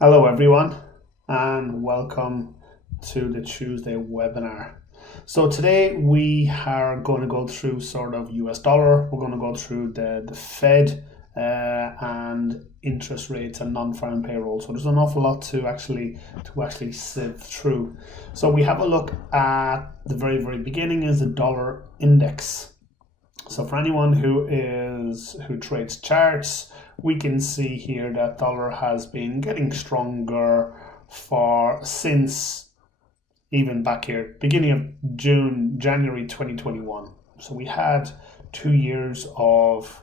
Hello everyone and welcome to the Tuesday webinar. So today we are going to go through sort of US dollar, we're going to go through the Fed and interest rates and non-farm payroll. So there's an awful lot to actually sift through. So we have a look at the very beginning is the dollar index. So for anyone who trades charts, we can see here that dollar has been getting stronger since even back here, beginning of January 2021. So we had 2 years of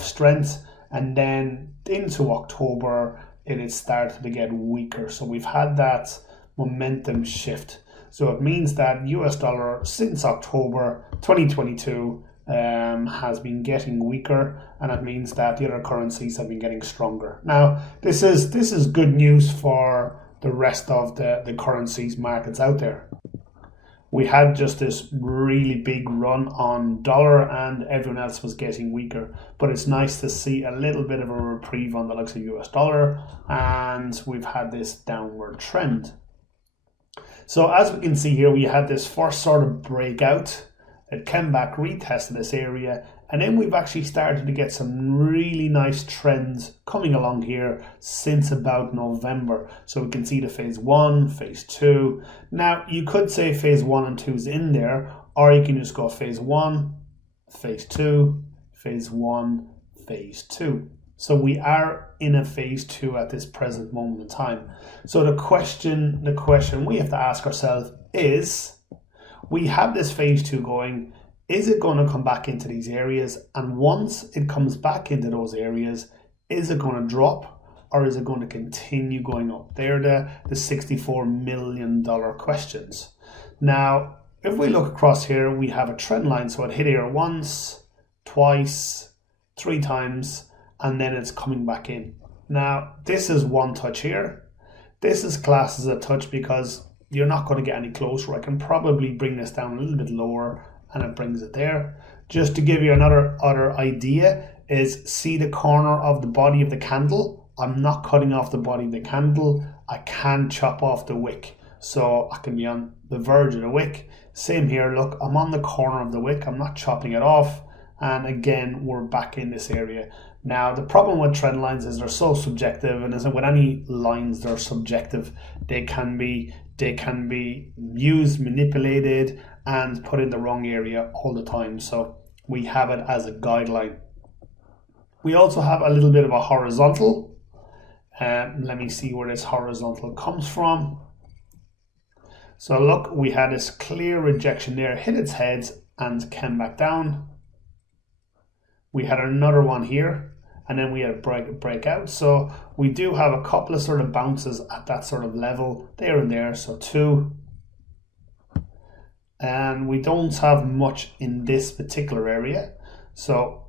strength, and then into October it started to get weaker. So we've had that momentum shift. So it means that US dollar since October 2022 has been getting weaker, and it means that the other currencies have been getting stronger. Now, this is good news for the rest of the currencies markets out there. We had just this really big run on dollar and everyone else was getting weaker, but it's nice to see a little bit of a reprieve on the likes of US dollar, and we've had this downward trend. So as we can see here, we had this first sort of breakout. It came back, retested this area, and then we've actually started to get some really nice trends coming along here since about November. So we can see the phase 1, phase 2. Now, you could say phase 1 and 2 is in there, or you can just go phase 1, phase 2, phase 1, phase 2. So we are in a phase 2 at this present moment in time. So the question we have to ask ourselves is, we have this phase 2 going. Is it going to come back into these areas? And once it comes back into those areas, is it going to drop or is it going to continue going up? They're the $64 million questions. Now, if we look across here, we have a trend line. So it hit here once, twice, 3 times, and then it's coming back in. Now, this is one touch here. This is classed as a touch because you're not going to get any closer. I can probably bring this down a little bit lower and it brings it there. Just to give you another idea is, see the corner of the body of the candle? I'm not cutting off the body of the candle. I can chop off the wick. So I can be on the verge of the wick. Same here, look, I'm on the corner of the wick. I'm not chopping it off. And again, we're back in this area. Now, the problem with trend lines is they're so subjective, and as with any lines, they're subjective. They can be used, manipulated, and put in the wrong area all the time. So we have it as a guideline. We also have a little bit of a horizontal. Let me see where this horizontal comes from. So look, we had this clear rejection there, hit its heads and came back down. We had another one here, and then we had a breakout. So we do have a couple of sort of bounces at that sort of level there and there. So 2. And we don't have much in this particular area. So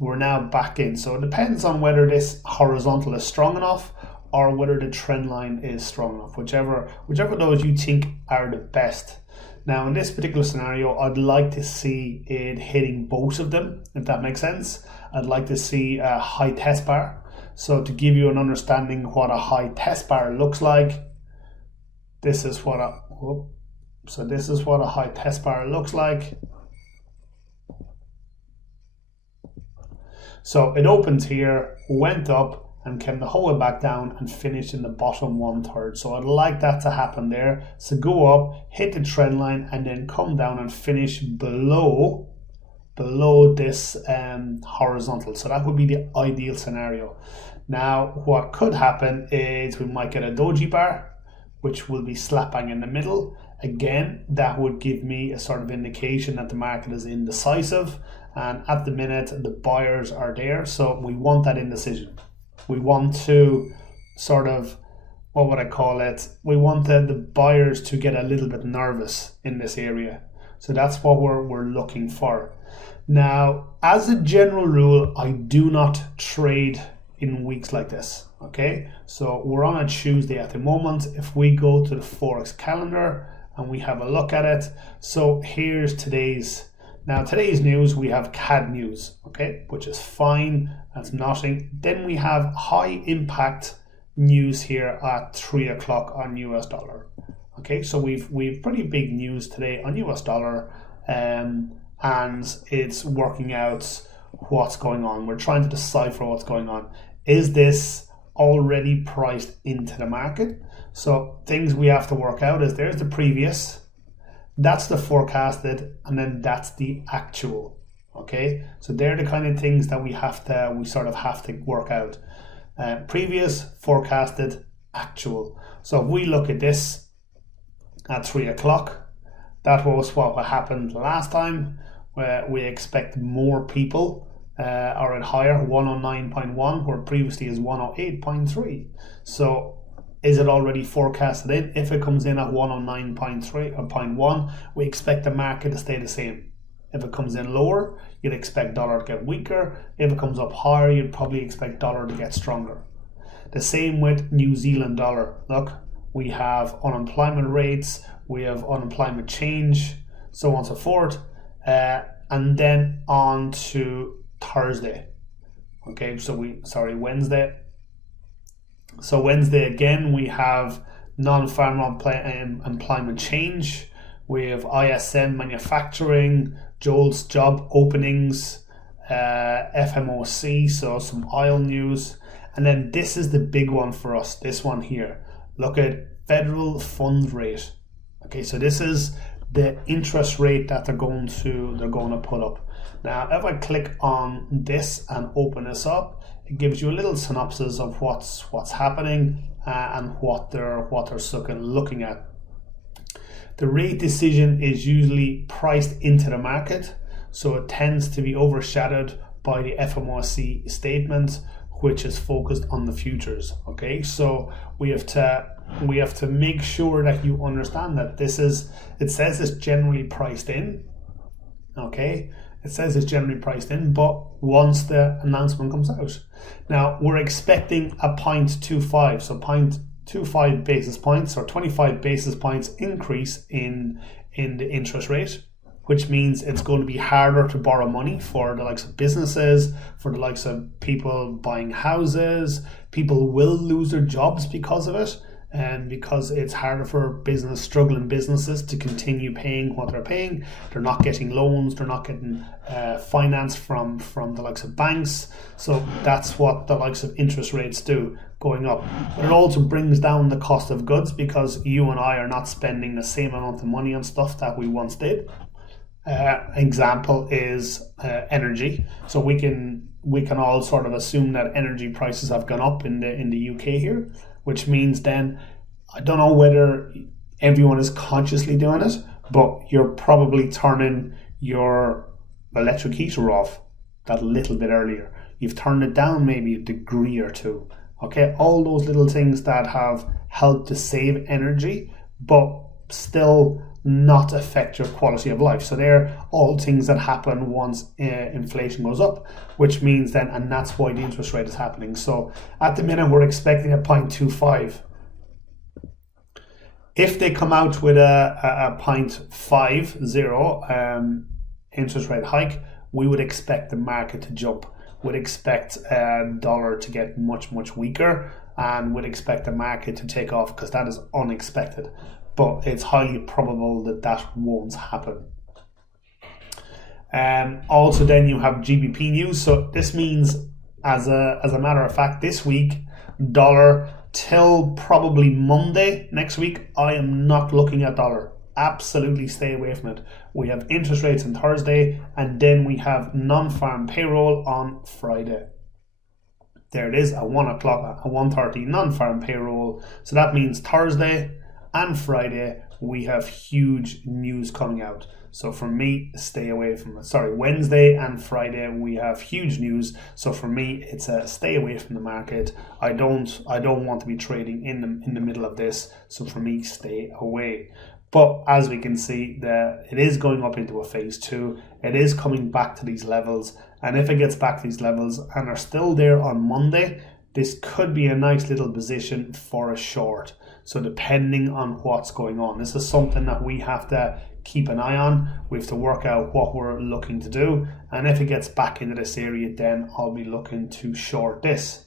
we're now back in. So it depends on whether this horizontal is strong enough or whether the trend line is strong enough, whichever of those you think are the best. Now, in this particular scenario, I'd like to see it hitting both of them, if that makes sense. I'd like to see a high test bar. So to give you an understanding what a high test bar looks like, this is what a high test bar looks like. So it opened here, went up, and came the whole way back down and finished in the bottom 1/3. So I'd like that to happen there. So go up, hit the trend line, and then come down and finish below this horizontal. So that would be the ideal scenario. Now, what could happen is we might get a doji bar, which will be slap bang in the middle. Again, that would give me a sort of indication that the market is indecisive, and at the minute the buyers are there. So we want that indecision. We want to sort of, what would I call it? We want the buyers to get a little bit nervous in this area. So that's what we're looking for. Now, as a general rule, I do not trade in weeks like this. Okay, so we're on a Tuesday at the moment. If we go to the Forex calendar and we have a look at it, so here's today's news. We have CAD news, okay, which is fine. That's nothing. Then we have high impact news here at 3 o'clock on US dollar. Okay, so we've pretty big news today on US dollar, and it's working out what's going on. We're trying to decipher what's going on. Is this already priced into the market? So things we have to work out is there's the previous, that's the forecasted, and then that's the actual. Okay, so they're the kind of things that we sort of have to work out. Previous, forecasted, actual. So if we look at this at 3 o'clock, that was what happened last time, where we expect more people are at higher 109.1, where previously is 108.3. So is it already forecasted in? If it comes in at 109.3 or 0.1, we expect the market to stay the same. If it comes in lower, you'd expect dollar to get weaker. If it comes up higher, you'd probably expect dollar to get stronger. The same with New Zealand dollar. Look, we have unemployment rates, we have unemployment change, so on and so forth. And then on to Thursday. Okay, Wednesday. So Wednesday again, we have non-farm employment change. We have ISM manufacturing, Joel's job openings, FMOC, so some oil news. And then this is the big one for us, this one here. Look at federal funds rate. Okay, so this is the interest rate that they're going to put up. Now, if I click on this and open this up, it gives you a little synopsis of what's happening and what they're looking at. The rate decision is usually priced into the market, so it tends to be overshadowed by the FOMC statement, which is focused on the futures. Okay, so we have to make sure that you understand that it says it's generally priced in. Okay, it says it's generally priced in, but once the announcement comes out, now we're expecting a 0.25, so 0.25 basis points or 25 basis points increase in the interest rate, which means it's going to be harder to borrow money for the likes of businesses, for the likes of people buying houses. People will lose their jobs because of it, and because it's harder for struggling businesses to continue paying what they're paying. They're not getting loans, they're not getting finance from the likes of banks. So that's what the likes of interest rates do, going up. But it also brings down the cost of goods, because you and I are not spending the same amount of money on stuff that we once did. Example is energy. So we can all sort of assume that energy prices have gone up in the UK here, which means then, I don't know whether everyone is consciously doing it, but you're probably turning your electric heater off that little bit earlier. You've turned it down maybe a degree or two. Okay, all those little things that have helped to save energy, but still not affect your quality of life. So they're all things that happen once inflation goes up, which means then, and that's why the interest rate is happening. So at the minute, we're expecting a 0.25. If they come out with a 0.50 interest rate hike, we would expect the market to jump. We'd expect dollar to get much, much weaker, and would expect the market to take off, because that is unexpected. But it's highly probable that won't happen. Also, then you have GBP news. So this means, as a matter of fact, this week, dollar till probably Monday next week, I am not looking at dollar. Absolutely stay away from it. We have interest rates on Thursday, and then we have non-farm payroll on Friday. There it is, at 1 o'clock, at 1:30, non-farm payroll. So that means Thursday and Friday we have huge news coming out. So for me, stay away from it. Wednesday and Friday we have huge news. So for me, it's a stay away from the market. I don't want to be trading in the middle of this. So for me, stay away. But as we can see, it is going up into a phase 2. It is coming back to these levels. And if it gets back to these levels and are still there on Monday, this could be a nice little position for a short. So depending on what's going on, this is something that we have to keep an eye on. We have to work out what we're looking to do. And if it gets back into this area, then I'll be looking to short this.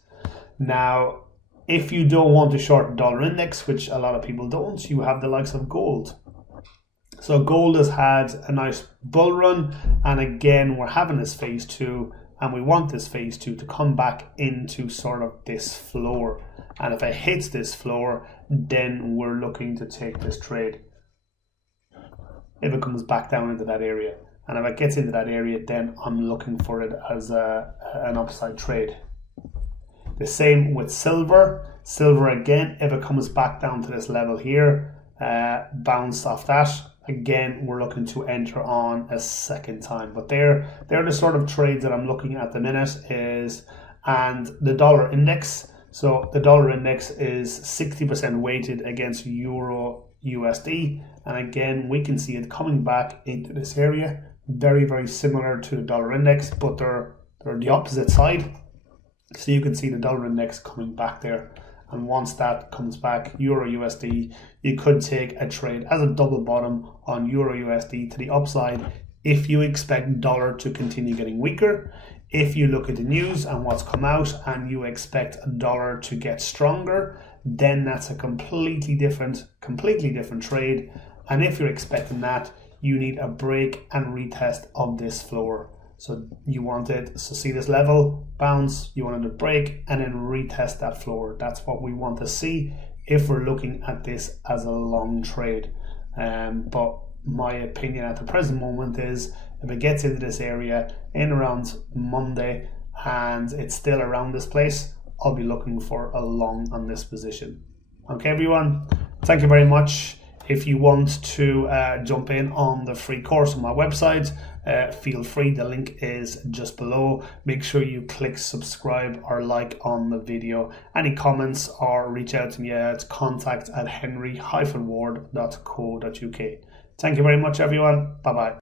Now, If you don't want to short the dollar index, which a lot of people don't, you have the likes of gold. So gold has had a nice bull run, and again we're having this phase 2, and we want this phase 2 to come back into sort of this floor. And if it hits this floor, then we're looking to take this trade. If it comes back down into that area, and if it gets into that area, then I'm looking for it as an upside trade. The same with silver. Silver again, if it comes back down to this level here, bounce off that, again we're looking to enter on a second time. But they're the sort of trades that I'm looking at the minute. And the dollar index. So the dollar index is 60% weighted against Euro USD, and again we can see it coming back into this area, very, very similar to the dollar index, but they're the opposite side. So you can see the dollar index coming back there, and once that comes back, Euro USD, you could take a trade as a double bottom on Euro USD to the upside if you expect dollar to continue getting weaker. If you look at the news and what's come out and you expect a dollar to get stronger, then that's a completely different trade. And if you're expecting that, you need a break and retest of this floor. So you want it to see this level, bounce, you want it to break and then retest that floor. That's what we want to see if we're looking at this as a long trade. But my opinion at the present moment is, if it gets into this area in around Monday and it's still around this place, I'll be looking for a long on this position. Okay, everyone, thank you very much. If you want to jump in on the free course on my website, feel free. The link is just below. Make sure you click subscribe or like on the video. Any comments or reach out to me at contact@henry-ward.co.uk. Thank you very much, everyone. Bye-bye.